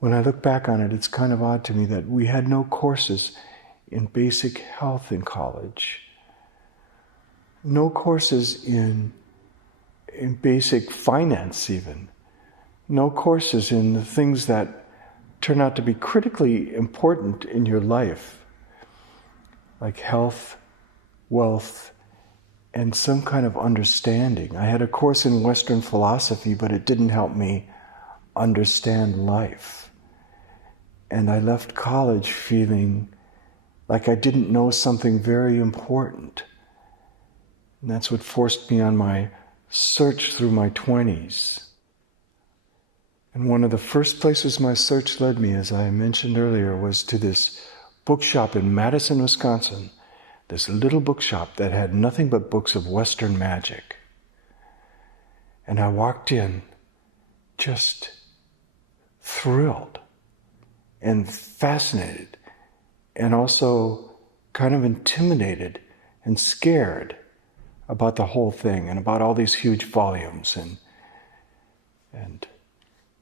When I look back on it, it's kind of odd to me that we had no courses in basic health in college. No courses in basic finance even. No courses in the things that turn out to be critically important in your life, like health, wealth, and some kind of understanding. I had a course in Western philosophy, but it didn't help me understand life. And I left college feeling like I didn't know something very important. And that's what forced me on my search through my 20s. And one of the first places my search led me, as I mentioned earlier, was to this bookshop in Madison, Wisconsin. This little bookshop that had nothing but books of Western magic. And I walked in just thrilled and fascinated and also kind of intimidated and scared about the whole thing and about all these huge volumes. And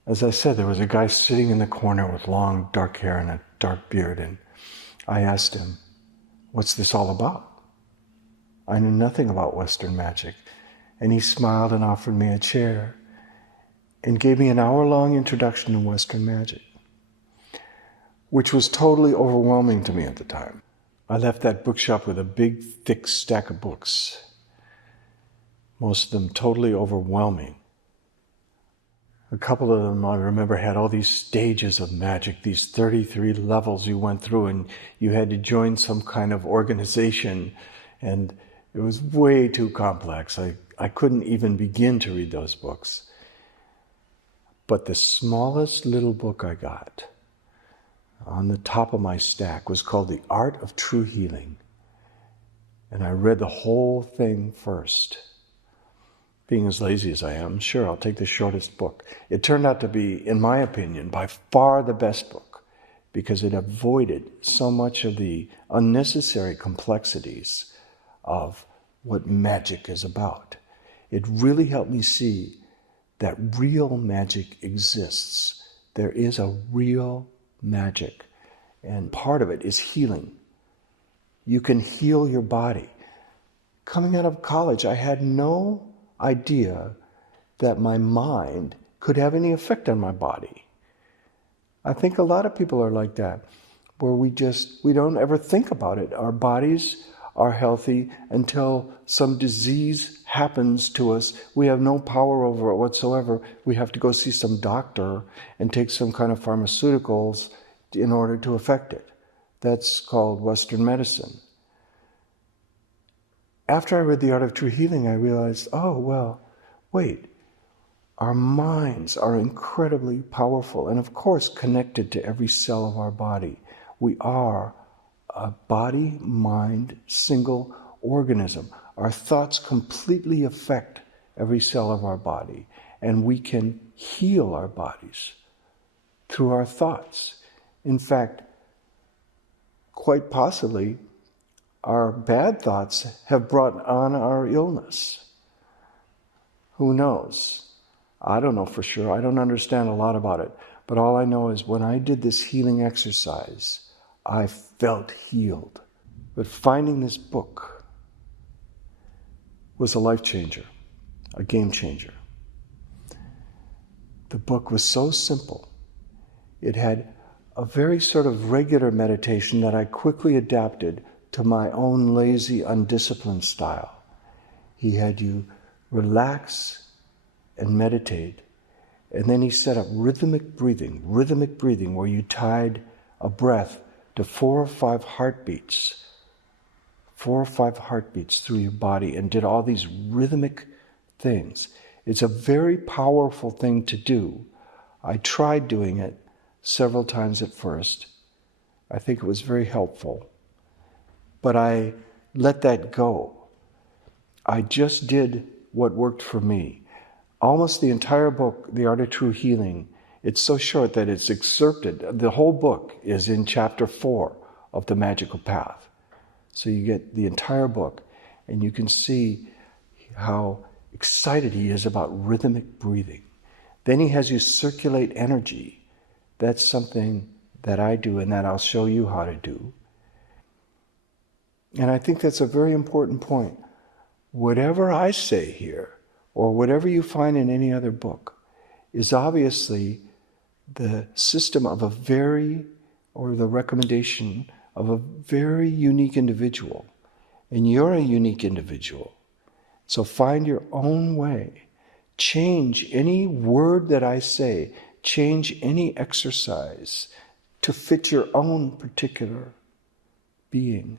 as I said, there was a guy sitting in the corner with long dark hair and a dark beard, and I asked him, "What's this all about?" I knew nothing about Western magic. And he smiled and offered me a chair and gave me an hour-long introduction to Western magic, which was totally overwhelming to me at the time. I left that bookshop with a big, thick stack of books, most of them totally overwhelming. A couple of them, I remember, had all these stages of magic, these 33 levels you went through, and you had to join some kind of organization, and it was way too complex. I couldn't even begin to read those books. But the smallest little book I got on the top of my stack was called The Art of True Healing. And I read the whole thing first. Being as lazy as I am, sure, I'll take the shortest book. It turned out to be, in my opinion, by far the best book, because it avoided so much of the unnecessary complexities of what magic is about. It really helped me see that real magic exists. There is a real magic, and part of it is healing. You can heal your body. Coming out of college, I had no idea that my mind could have any effect on my body. I think a lot of people are like that, where we don't ever think about it. Our bodies are healthy until some disease happens to us. We have no power over it whatsoever. We have to go see some doctor and take some kind of pharmaceuticals in order to affect it. That's called Western medicine. After I read The Art of True Healing, I realized, wait, our minds are incredibly powerful and of course connected to every cell of our body. We are a body-mind single organism. Our thoughts completely affect every cell of our body, and we can heal our bodies through our thoughts. In fact, quite possibly, our bad thoughts have brought on our illness. Who knows? I don't know for sure. I don't understand a lot about it. But all I know is when I did this healing exercise, I felt healed. But finding this book was a life changer, a game changer. The book was so simple. It had a very sort of regular meditation that I quickly adapted to my own lazy, undisciplined style. He had you relax and meditate, and then he set up rhythmic breathing where you tied a breath to 4 or 5 heartbeats through your body and did all these rhythmic things. It's a very powerful thing to do. I tried doing it several times at first. I think it was very helpful. But I let that go. I just did what worked for me. Almost the entire book, The Art of True Healing, it's so short that it's excerpted. The whole book is in chapter 4 of The Magical Path. So you get the entire book, and you can see how excited he is about rhythmic breathing. Then he has you circulate energy That's something that I do and that I'll show you how to do. And I think that's a very important point. Whatever I say here, or whatever you find in any other book, is obviously the system of or the recommendation of a very unique individual. And you're a unique individual. So find your own way. Change any word that I say, change any exercise to fit your own particular being.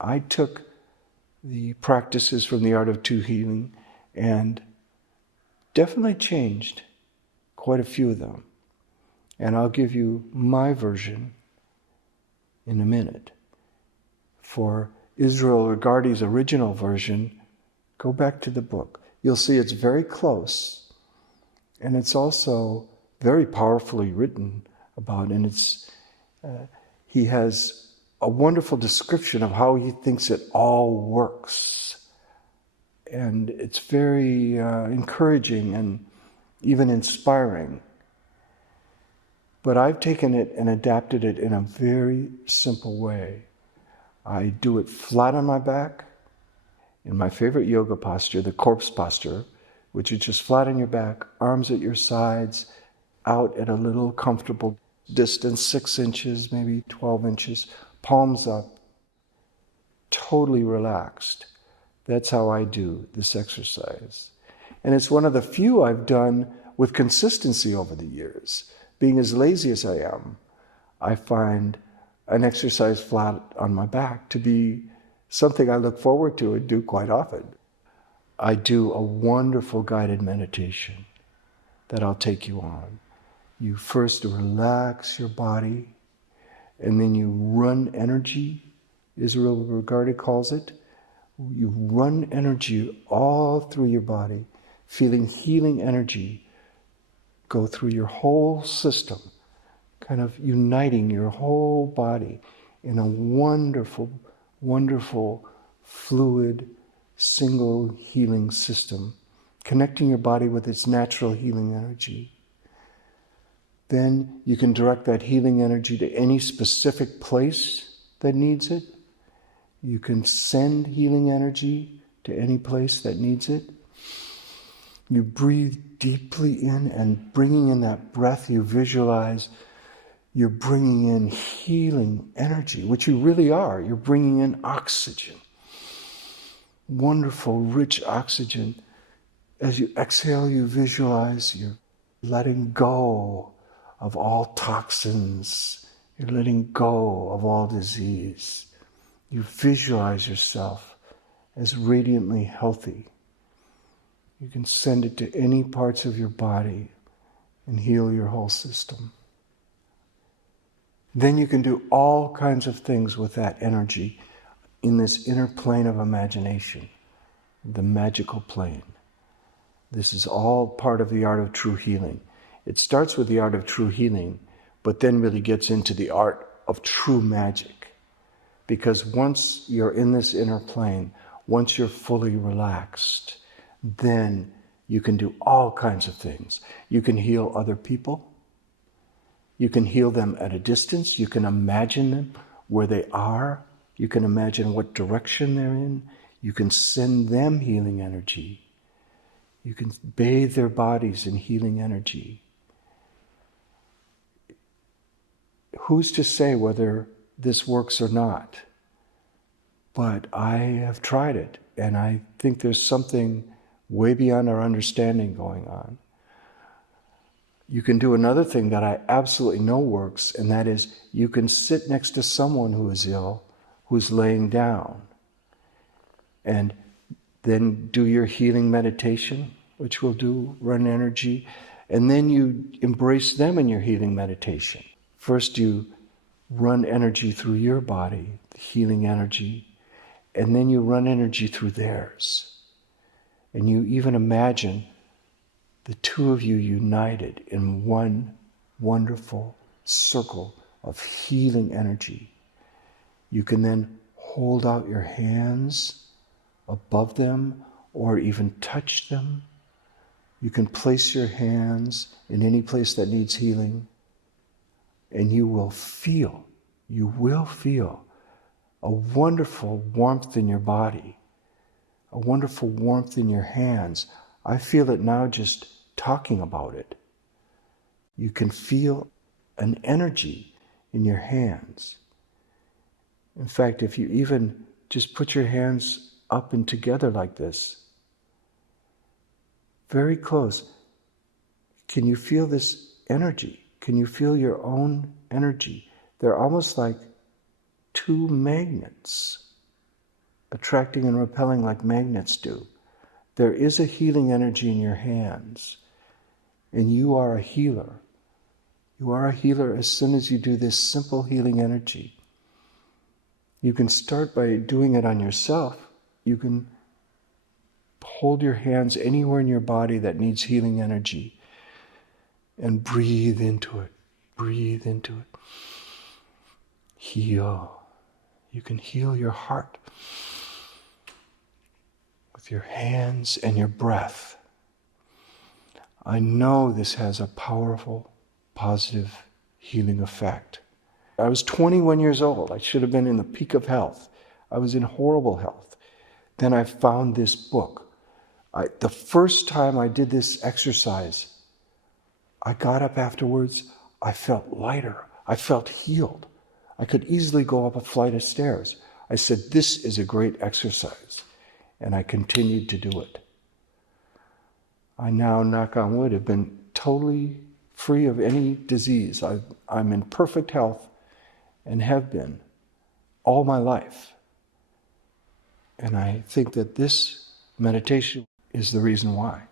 I took the practices from the Art of True Healing and definitely changed quite a few of them. And I'll give you my version in a minute. For Israel Regardie's original version, go back to the book. You'll see it's very close, and it's also very powerfully written about, and he has a wonderful description of how he thinks it all works. And it's very encouraging and even inspiring. But I've taken it and adapted it in a very simple way. I do it flat on my back, in my favorite yoga posture, the corpse posture, which is just flat on your back, arms at your sides, out at a little comfortable distance, 6 inches, maybe 12 inches, palms up, totally relaxed. That's how I do this exercise. And it's one of the few I've done with consistency over the years. Being as lazy as I am, I find an exercise flat on my back to be something I look forward to and do quite often. I do a wonderful guided meditation that I'll take you on. You first relax your body, and then you run energy, Israel Regardie calls it. You run energy all through your body, feeling healing energy go through your whole system, kind of uniting your whole body in a wonderful, wonderful, fluid, single healing system, connecting your body with its natural healing energy. Then you can direct that healing energy to any specific place that needs it. You can send healing energy to any place that needs it. You breathe deeply in, and bringing in that breath, you visualize you're bringing in healing energy, which you really are. You're bringing in oxygen. Wonderful, rich oxygen. As you exhale, you visualize you're letting go of all toxins. You're letting go of all disease. You visualize yourself as radiantly healthy. You can send it to any parts of your body and heal your whole system. Then you can do all kinds of things with that energy in this inner plane of imagination, the magical plane. This is all part of the art of true healing. It starts with the art of true healing, but then really gets into the art of true magic. Because once you're in this inner plane, once you're fully relaxed, then you can do all kinds of things. You can heal other people. You can heal them at a distance. You can imagine them where they are. You can imagine what direction they're in. You can send them healing energy. You can bathe their bodies in healing energy. Who's to say whether this works or not? But I have tried it, and I think there's something way beyond our understanding going on. You can do another thing that I absolutely know works, and that is you can sit next to someone who is ill, who's laying down, and then do your healing meditation, which will do run energy, and then you embrace them in your healing meditation. First you run energy through your body, the healing energy, and then you run energy through theirs. And you even imagine the two of you united in one wonderful circle of healing energy. You can then hold out your hands above them or even touch them. You can place your hands in any place that needs healing. and you will feel a wonderful warmth in your body, a wonderful warmth in your hands. I feel it now just talking about it. You can feel an energy in your hands. In fact, if you even just put your hands up and together like this, very close, can you feel this energy? Can you feel your own energy? They're almost like two magnets, attracting and repelling like magnets do. There is a healing energy in your hands, and you are a healer. You are a healer as soon as you do this simple healing energy. You can start by doing it on yourself. You can hold your hands anywhere in your body that needs healing energy and breathe into it. Breathe into it. Heal. You can heal your heart with your hands and your breath. I know this has a powerful, positive healing effect. I was 21 years old. I should have been in the peak of health. I was in horrible health. Then I found this book. The first time I did this exercise, I got up afterwards, I felt lighter. I felt healed. I could easily go up a flight of stairs. I said, this is a great exercise. And I continued to do it. I now, knock on wood, have been totally free of any disease. I'm in perfect health and have been all my life. And I think that this meditation is the reason why.